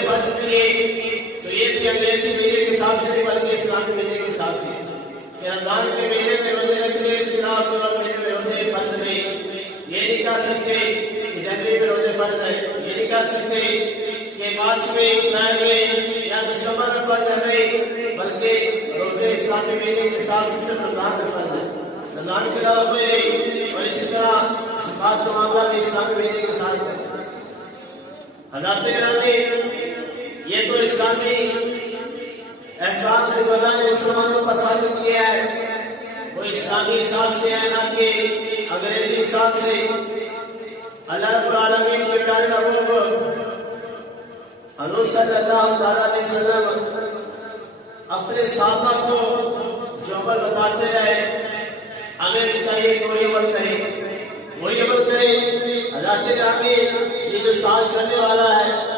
روزے فرض کیے تو یہ بھی انگریزی مہینے کے حساب سے نہیں بلکہ اسلامی مہینے کے حساب سے کہ رمضان کے مہینے میں روزے رکھنے اس بنا پر مہینے میں روزے فرض نہیں. یہ نہیں کہہ سکتے کہ جنوری میں روزے فرض ہے, یہ نہیں کہہ سکتے کہ مارچ میں اپریل میں یا دسمبر میں فرض ہے, نہیں بلکہ روزے اسلامی مہینے کے حساب سے صرف رمضان میں فرض ہے, رمضان کے علاوہ کوئی نہیں. اور اسی طرح اس بات کا معاملہ بھی اسلامی مہینے کے ساتھ ہے. حضرات گرامی, یہ تو اسلامی احکام جو اللہ نے مسلمانوں پر فرض کیا ہے وہ اسلامی حساب سے ہے, نہ کہ انگریزی حساب سے. اللہ رب العالمین کے پیارے محبوب حضور صلی اللہ تعالیٰ علیہ وسلم اپنے صحابہ کو جو عمل بتاتے رہے, ہمیں بھی چاہیے کہ وہی عمل کریں, وہی عمل کریں. حضرات گرامی, یہ جو سال کرنے والا ہے